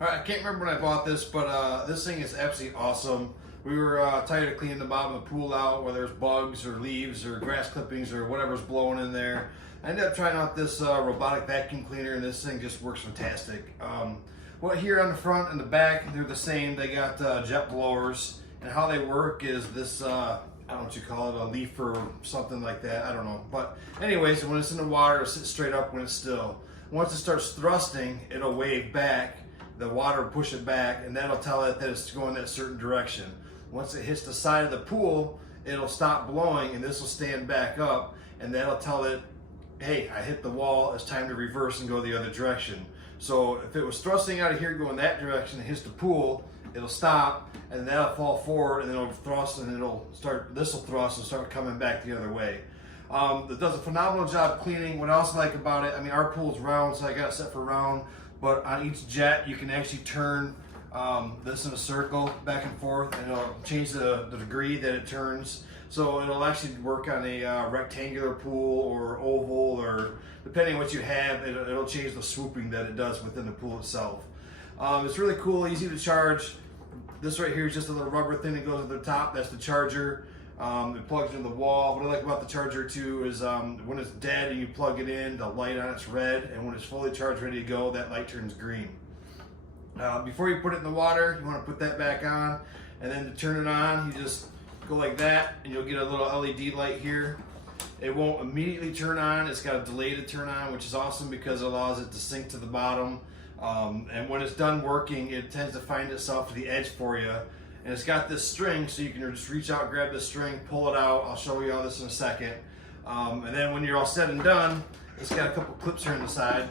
All right, I can't remember when I bought this, but this thing is absolutely awesome. We were tired of cleaning the bottom of the pool out, whether there's bugs or leaves or grass clippings or whatever's blowing in there. I ended up trying out this robotic vacuum cleaner, and this thing just works fantastic. Well, here on the front and the back, they're the same. They got jet blowers, and how they work is this, I don't know what you call it, a leaf or something like that, I don't know. But anyways, when it's in the water, it'll sit straight up when it's still. Once it starts thrusting, it'll wave back. The water will push it back, and that'll tell it that it's going that certain direction. Once it hits the side of the pool, it'll stop blowing, and this will stand back up, and that'll tell it, hey, I hit the wall, it's time to reverse and go the other direction. So if it was thrusting out of here going that direction, it hits the pool, it'll stop, and that'll fall forward, and then it'll thrust, and this will thrust and start coming back the other way. It does a phenomenal job cleaning. What I also like about it, I mean, our pool's round, so I got it set for round, but on each jet, you can actually turn this in a circle back and forth, and it'll change the degree that it turns. So it'll actually work on a rectangular pool or oval, or depending on what you have, it'll change the swooping that it does within the pool itself. It's really cool, easy to charge. This right here is just a little rubber thing that goes at the top. That's the charger. It plugs into the wall. What I like about the charger too is when it's dead and you plug it in, the light on it's red, and when it's fully charged, ready to go, that light turns green. Before you put it in the water, you want to put that back on, and then to turn it on, you just go like that, and you'll get a little LED light here. It won't immediately turn on. It's got a delay to turn on, which is awesome because it allows it to sink to the bottom. And when it's done working, it tends to find itself to the edge for you. And it's got this string, so you can just reach out, grab this string, pull it out. I'll show you all this in a second. And then when you're all said and done, it's got a couple clips here on the side.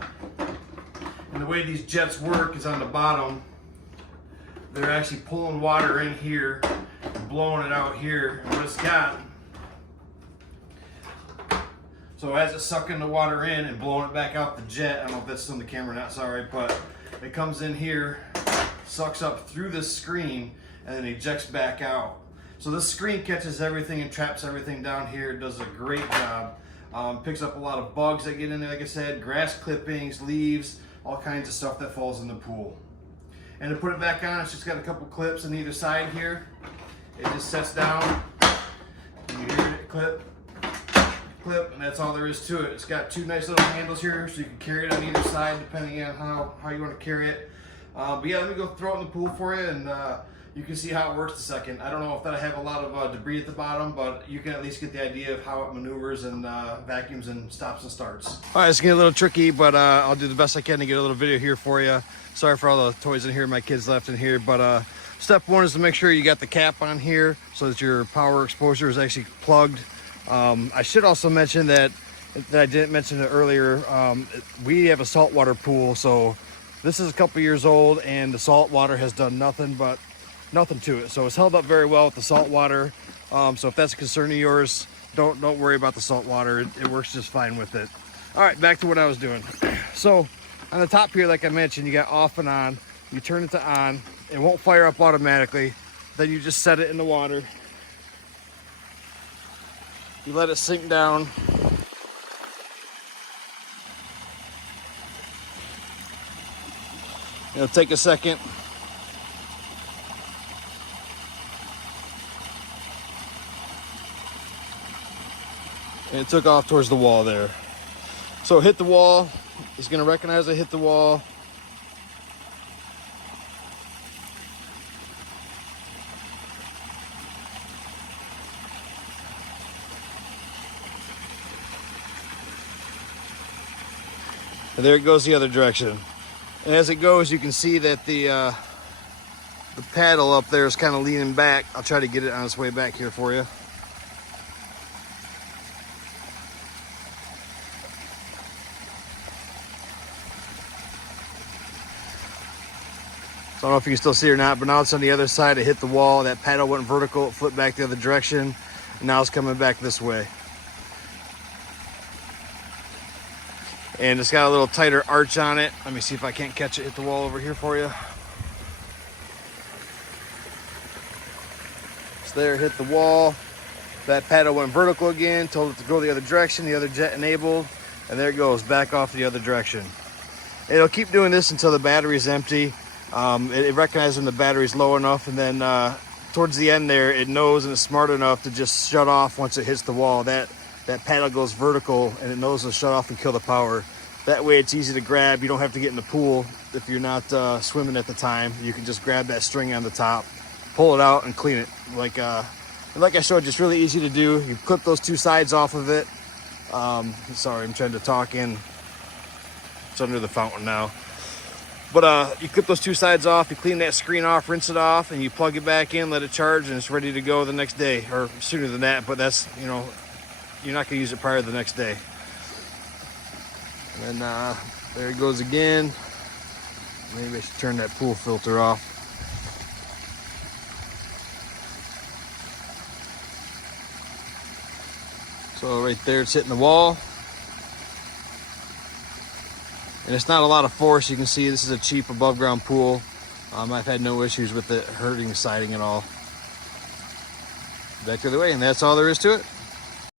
And the way these jets work is on the bottom. They're actually pulling water in here and blowing it out here. And what it's got, so as it's sucking the water in and blowing it back out the jet, I don't know if that's still in the camera or not, sorry, but it comes in here, sucks up through this screen, and then ejects back out. So this screen catches everything and traps everything down here. It does a great job. Picks up a lot of bugs that get in there, like I said, grass clippings, leaves, all kinds of stuff that falls in the pool. And to put it back on, it's just got a couple clips on either side here. It just sets down, and you hear it clip, and that's all there is to it. It's got two nice little handles here, so you can carry it on either side depending on how you want to carry it. But yeah, let me go throw it in the pool for you, and you can see how it works in a second. I don't know if that'll have a lot of debris at the bottom, but you can at least get the idea of how it maneuvers and vacuums and stops and starts. All right, it's getting a little tricky, but I'll do the best I can to get a little video here for you. Sorry for all the toys in here my kids left in here, but step one is to make sure you got the cap on here so that your power exposure is actually plugged. I should also mention that I didn't mention it earlier. We have a saltwater pool, so this is a couple years old, and the salt water has done nothing to it. So it's held up very well with the salt water. So if that's a concern of yours, don't worry about the salt water. It works just fine with it. All right, back to what I was doing. So on the top here, like I mentioned, you got off and on. You turn it to on. It won't fire up automatically. Then you just set it in the water. You let it sink down. It'll take a second. And it took off towards the wall there. So it hit the wall. It's going to recognize it hit the wall. And there it goes the other direction. And as it goes, you can see that the paddle up there is kind of leaning back. I'll try to get it on its way back here for you. So I don't know if you can still see it or not, but now it's on the other side. It hit the wall. That paddle went vertical. It flipped back the other direction. And now it's coming back this way. And it's got a little tighter arch on it. Let me see if I can't catch it, hit the wall over here for you. So there, hit the wall. That paddle went vertical again, told it to go the other direction, the other jet enabled, and there it goes, back off the other direction. It'll keep doing this until the battery is empty. It recognizes when the battery's low enough, and then towards the end there, it knows and is smart enough to just shut off once it hits the wall. That paddle goes vertical, and it knows to shut off and kill the power. That way it's easy to grab. You don't have to get in the pool if you're not swimming at the time. You can just grab that string on the top, pull it out, and clean it. Like I showed you, it's really easy to do. You clip those two sides off of it. Sorry, I'm trying to talk in. It's under the fountain now. But you clip those two sides off, you clean that screen off, rinse it off, and you plug it back in, let it charge, and it's ready to go the next day, or sooner than that. But that's, you know, you're not going to use it prior to the next day. And then there it goes again. Maybe I should turn that pool filter off. So right there, it's hitting the wall. And it's not a lot of force. You can see this is a cheap above ground pool. I've had no issues with it hurting the siding at all. Back the other way, and that's all there is to it.